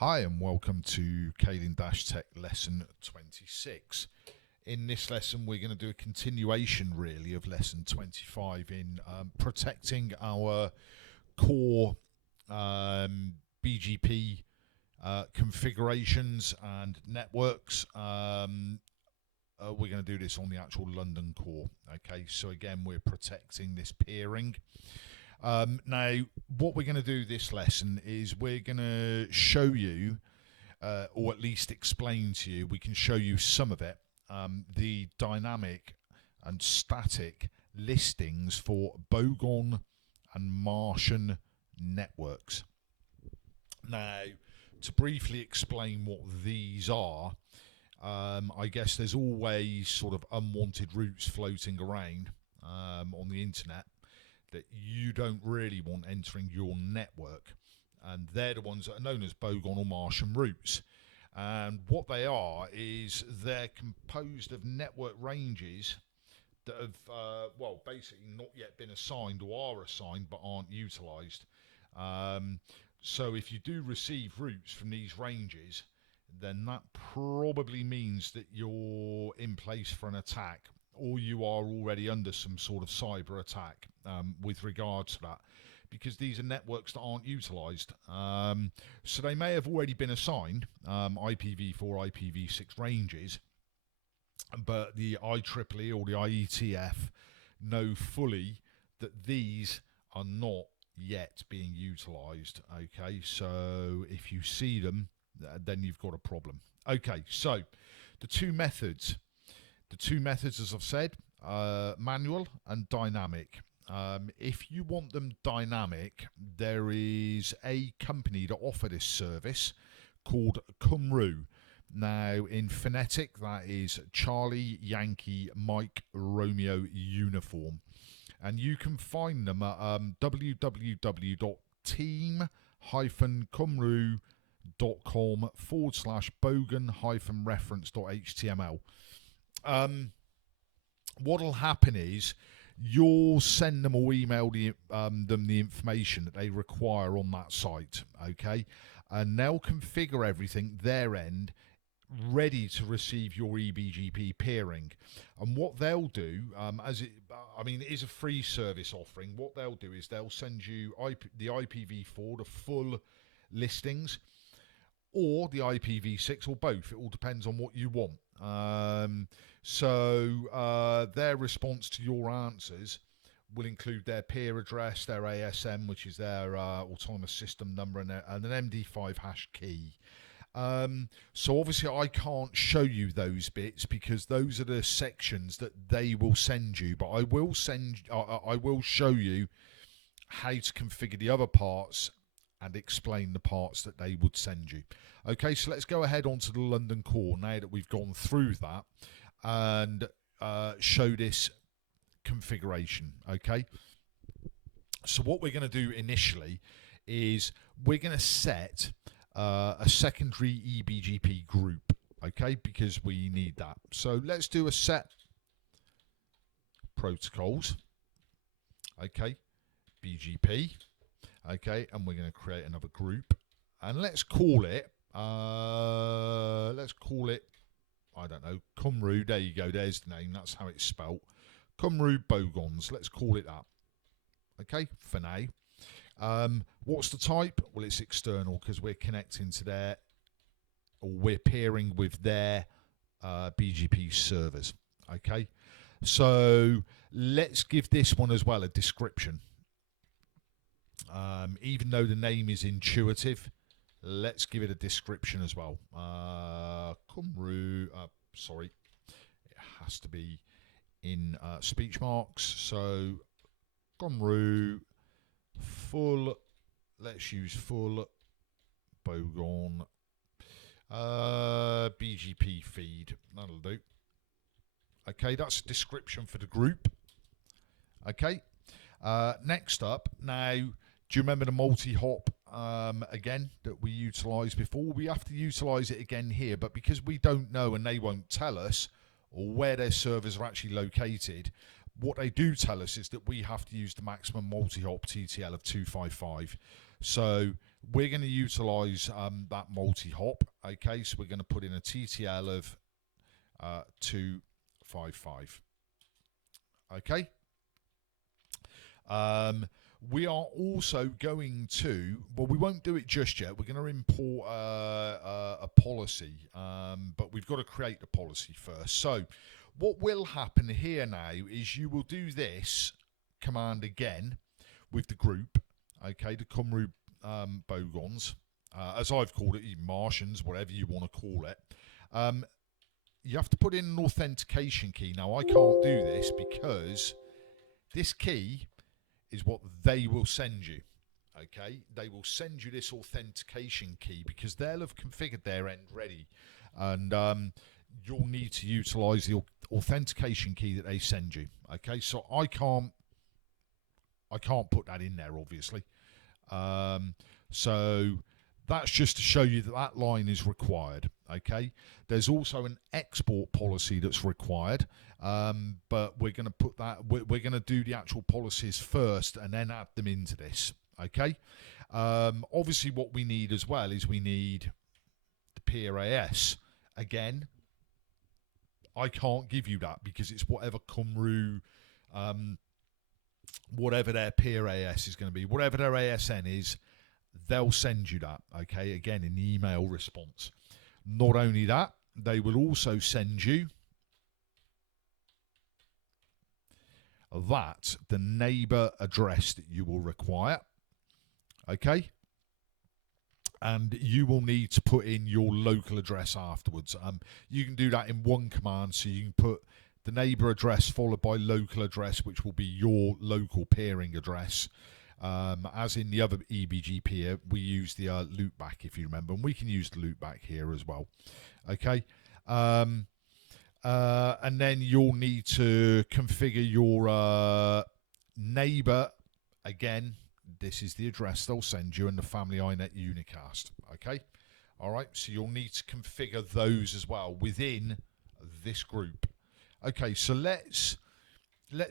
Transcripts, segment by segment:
Hi and welcome to Kaling-Tech Lesson 26. In this lesson we're going to do a continuation really of Lesson 25 in protecting our core BGP configurations and networks. We're going to do this on the actual London core. Okay, so again we're protecting this peering. Now, what we're going to do this lesson is we're going to show you, or at least explain to you, we can show you some of it, the dynamic and static listings for Bogon and Martian networks. Now, to briefly explain what these are, I guess there's always sort of unwanted routes floating around on the internet that you don't really want entering your network, and they're the ones that are known as Bogon or Martian routes. And what they are is they're composed of network ranges that have basically not yet been assigned or are assigned but aren't utilized. So if you do receive routes from these ranges, then that probably means that you're in place for an attack, or you are already under some sort of cyber attack with regards to that, because these are networks that aren't utilized. So they may have already been assigned IPv4, IPv6 ranges, but the IEEE or the IETF know fully that these are not yet being utilized. Okay, so if you see them, then you've got a problem. Okay, so the two methods, as I've said, manual and dynamic. If you want them dynamic, there is a company that offer this service called Cymru. Now, in phonetic, that is Charlie, Yankee, Mike, Romeo, Uniform. And you can find them at www.team-com/bogan-reference.html. What'll happen is you'll send them or email them the information that they require on that site, okay, and they'll configure everything their end ready to receive your eBGP peering. And what they'll do, it is a free service offering. What they'll do is they'll send you the IPv4, the full listings, or the IPv6, or both. It all depends on what you want. So their response to your answers will include their peer address, their ASM, which is their autonomous system number, and an MD5 hash key. So obviously I can't show you those bits because those are the sections that they will send you, but I will show you how to configure the other parts and explain the parts that they would send you. Okay, so let's go ahead onto the London core now that we've gone through that and show this configuration. Okay, so what we're going to do initially is we're going to set a secondary eBGP group, okay, because we need that. So let's do a set protocols, okay, BGP, okay, and we're going to create another group, and let's call it I don't know, Cymru. There you go, there's the name, that's how it's spelt. Cymru Bogons, let's call it that, okay, for now. What's the type? Well, it's external because we're connecting to their, or we're peering with their BGP servers. Okay, so let's give this one as well a description. Even though the name is intuitive, let's give it a description as well. Cymru, sorry, it has to be in speech marks. So Cymru full, let's use full Bogon BGP feed, that'll do. Okay, that's a description for the group. Okay, next up, now, do you remember the multi-hop again that we utilised before? We have to utilise it again here, but because we don't know and they won't tell us or where their servers are actually located, what they do tell us is that we have to use the maximum multi-hop TTL of 255. So we're going to utilize that multi-hop. Okay, so we're going to put in a TTL of 255. Okay. We are also going to, well, we won't do it just yet. We're going to import a policy, but we've got to create the policy first. So what will happen here now is you will do this command again with the group, okay, the Cymru Bogons, as I've called it, even Martians, whatever you want to call it. You have to put in an authentication key. Now, I can't do this because this key is what they will send you. Okay, they will send you this authentication key because they'll have configured their end ready, and you'll need to utilize the authentication key that they send you. Okay, so I can't put that in there, obviously. So that's just to show you that that line is required. Okay, there's also an export policy that's required, but we're going to put that, we're going to do the actual policies first and then add them into this. Okay, obviously what we need as well is we need the peer AS. Again, I can't give you that because it's whatever Cymru, whatever their peer AS is going to be, whatever their ASN is, they'll send you that. Okay, again in the email response. Not only that, they will also send you the neighbour address that you will require. Okay, and you will need to put in your local address afterwards. You can do that in one command, so you can put the neighbour address followed by local address, which will be your local peering address. As in the other EBG peer, we use the loopback, if you remember, and we can use the loopback here as well. Okay, and then you'll need to configure your neighbour. Again, this is the address they'll send you, and the family iNet unicast. Okay, all right, so you'll need to configure those as well within this group. Okay, so let's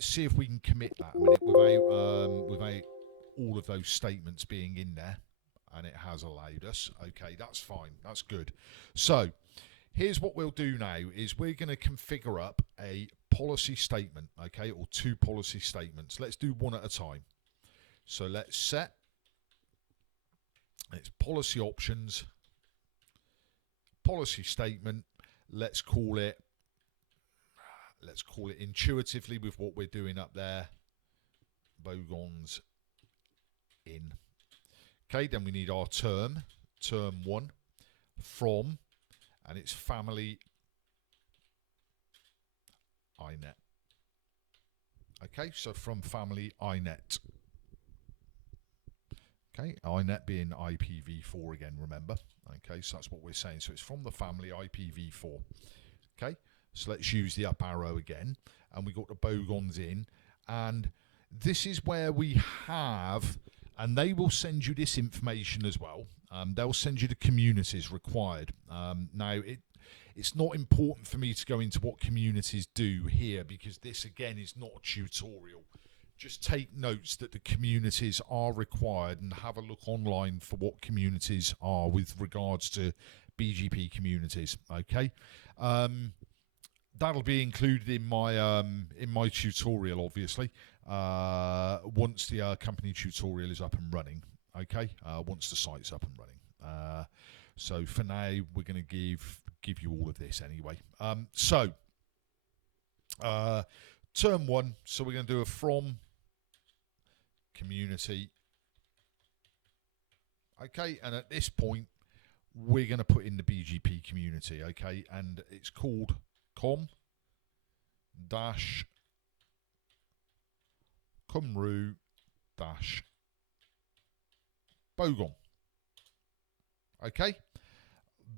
see if we can commit that a minute without all of those statements being in there, and it has allowed us. Okay, that's fine, that's good. So here's what we'll do now is we're going to configure up a policy statement, okay, or two policy statements. Let's do one at a time. So let's set, it's policy options, policy statement. Let's call it intuitively with what we're doing up there, Bogons in. Okay, then we need our term 1 from, and it's family iNet. Okay, so from family iNet. Okay, iNet being IPv4 again, remember. Okay, so that's what we're saying. So it's from the family IPv4. Okay, so let's use the up arrow again, and we got the Bogons in, and this is where we have, and they will send you this information as well. They'll send you the communities required. Now, it's not important for me to go into what communities do here because this, again, is not a tutorial. Just take notes that the communities are required and have a look online for what communities are with regards to BGP communities. Okay, that'll be included in my tutorial, obviously, once the company tutorial is up and running. Okay, once the site's up and running. So for now, we're going to give you all of this anyway. Term 1. So we're going to do a from community. Okay, and at this point, we're going to put in the BGP community. Okay, and it's called com dash Cymru dash Bogon. Okay,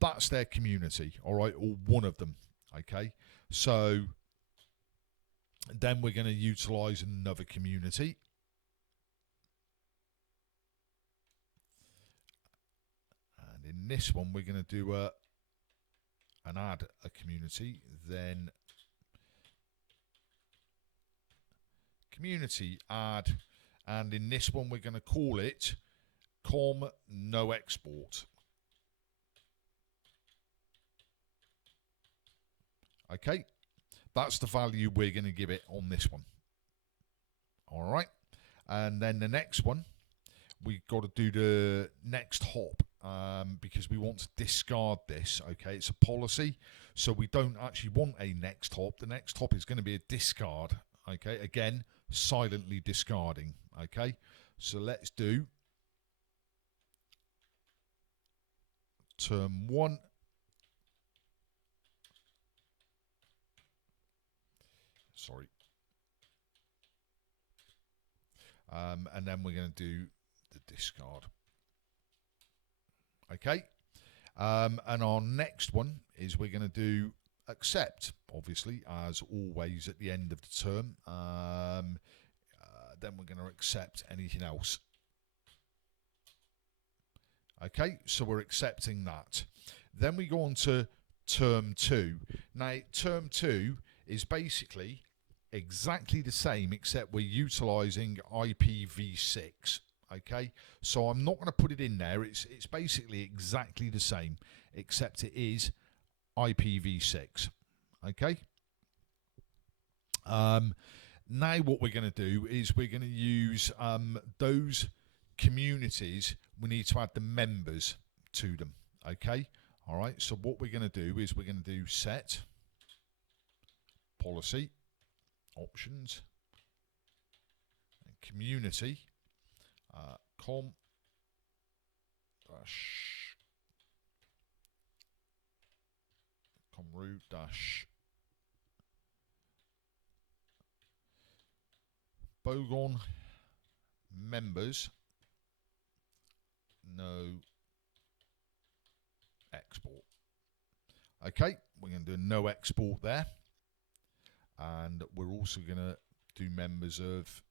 that's their community, all right, or one of them. Okay, so then we're going to utilize another community, and in this one we're going to do an add a community, then community add, and in this one we're going to call it com no export. Okay, that's the value we're going to give it on this one. All right, and then the next one, we've got to do the next hop because we want to discard this. Okay, it's a policy, so we don't actually want a next hop. The next hop is going to be a discard. Okay, again, silently discarding. Okay, so let's do term 1. Sorry. And then we're going to do the discard. Okay. And our next one is we're going to do accept, obviously, as always at the end of the term. Then we're going to accept anything else. Okay, so we're accepting that. Then we go on to term 2. Now, term 2 is basically exactly the same, except we're utilizing IPv6. Okay, so I'm not going to put it in there. It's basically exactly the same, except it is IPv6. Okay. Now what we're going to do is we're going to use those communities. We need to add the members to them. Okay. All right. So what we're going to do is we're going to do set policy options and community com dash comru dash Bogon members no export. Okay, we're going to do no export there, and we're also going to do members of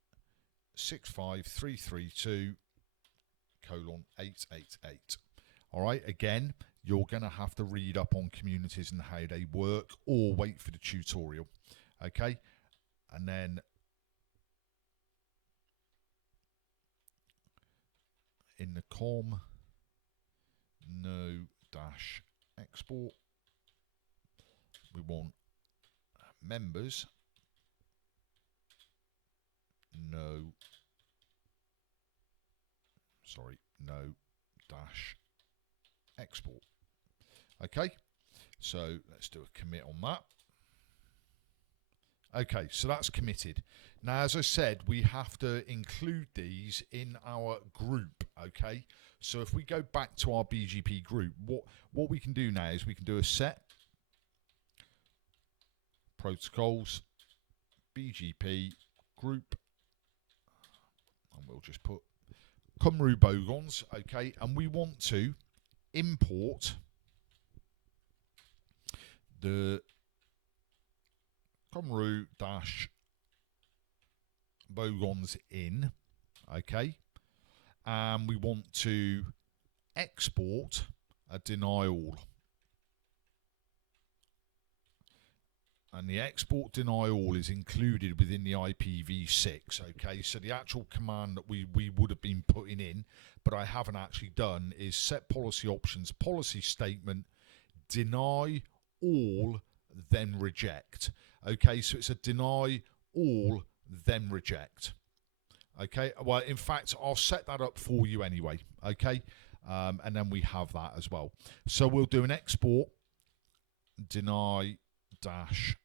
65332:888. All right, again, you're going to have to read up on communities and how they work, or wait for the tutorial. Okay, and then in the com no dash export, we want members no dash export. Okay, so let's do a commit on that. Okay, so that's committed. Now, as I said, we have to include these in our group. Okay, so if we go back to our BGP group, what we can do now is we can do a set protocols BGP group, and we'll just put Cymru Bogons. Okay, and we want to import the Cymru dash Bogons in. Okay, and we want to export a deny all, and the export deny all is included within the IPv6. Okay, so the actual command that we would have been putting in, but I haven't actually done, is set policy options, policy statement, deny all, then reject. Okay, so it's a deny all, then reject. Okay, well, in fact, I'll set that up for you anyway. Okay, and then we have that as well. So we'll do an export deny dash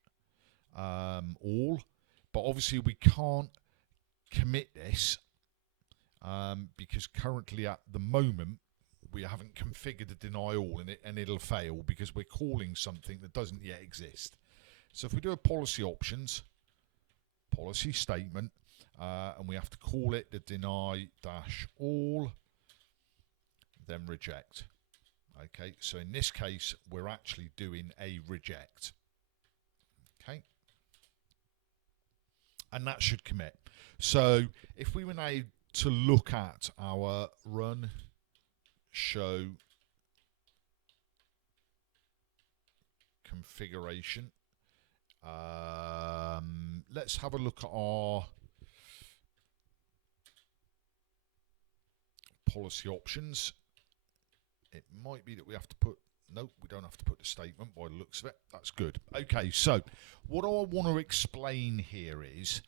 all, but obviously we can't commit this because currently at the moment we haven't configured the deny all, and it'll fail because we're calling something that doesn't yet exist. So if we do a policy options, policy statement, and we have to call it the deny dash all, then reject. Okay, so in this case we're actually doing a reject. Okay, and that should commit. So if we were now to look at our run show configuration, let's have a look at our policy options. It might be that we have to put, nope, we don't have to put the statement by the looks of it. That's good. Okay, so what I want to explain here is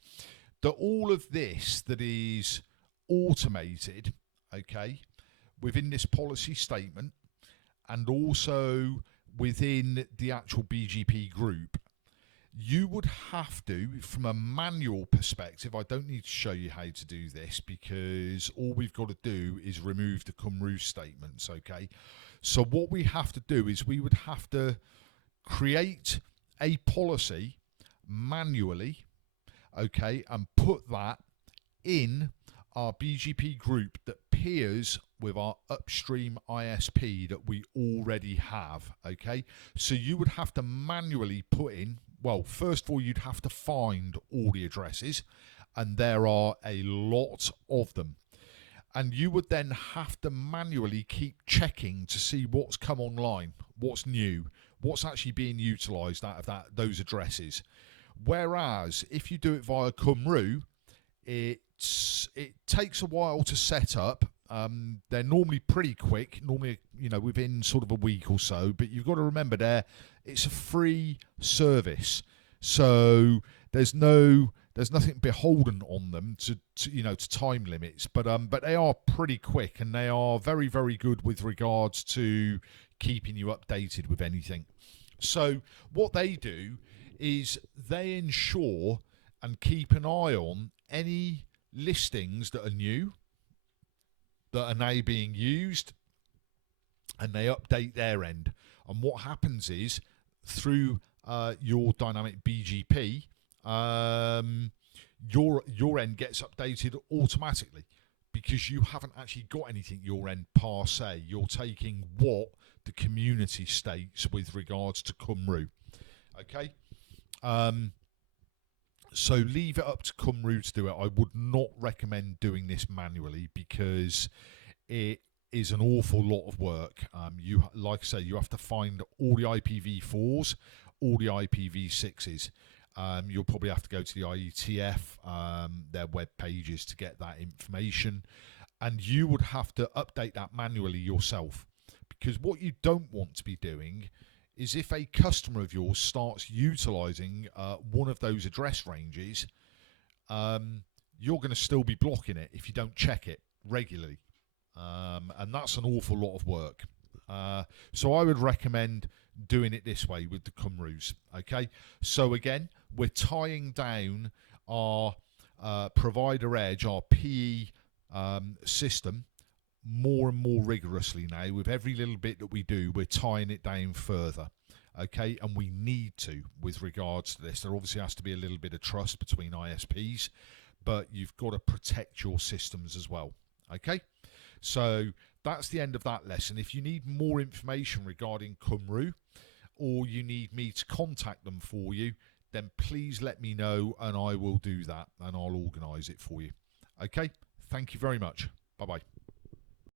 that all of this that is automated, okay, within this policy statement and also within the actual BGP group, you would have to, from a manual perspective, I don't need to show you how to do this because all we've got to do is remove the cum-ru statements, okay? So what we have to do is we would have to create a policy manually, okay, and put that in our BGP group that peers with our upstream ISP that we already have, okay? So you would have to manually put in, well, first of all, you'd have to find all the addresses, and there are a lot of them. And you would then have to manually keep checking to see what's come online, what's new, what's actually being utilized out of those addresses. Whereas if you do it via cum-ru, it takes a while to set up. They're normally pretty quick, normally, you know, within sort of a week or so, but you've got to remember it's a free service, so there's nothing beholden on them to time limits, but they are pretty quick, and they are very, very good with regards to keeping you updated with anything. So what they do is they ensure and keep an eye on any listings that are new, that are now being used, and they update their end. And what happens is through your dynamic BGP, your end gets updated automatically because you haven't actually got anything your end per se. You're taking what the community states with regards to cum-ru. Okay. So leave it up to cum-ru to do it. I would not recommend doing this manually because it is an awful lot of work. Like I say, you have to find all the IPv4s, all the IPv6s. You'll probably have to go to the IETF, their web pages to get that information, and you would have to update that manually yourself, because what you don't want to be doing is if a customer of yours starts utilizing one of those address ranges, you're going to still be blocking it if you don't check it regularly, and that's an awful lot of work. So I would recommend doing it this way with the cum-rus. Okay, so again, we're tying down our provider edge, our PE system, more and more rigorously now. With every little bit that we do, we're tying it down further. Okay, and we need to with regards to this. There obviously has to be a little bit of trust between ISPs, but you've got to protect your systems as well. Okay, so that's the end of that lesson. If you need more information regarding cum-ru, or you need me to contact them for you, then please let me know and I will do that, and I'll organise it for you. Okay, thank you very much. Bye-bye.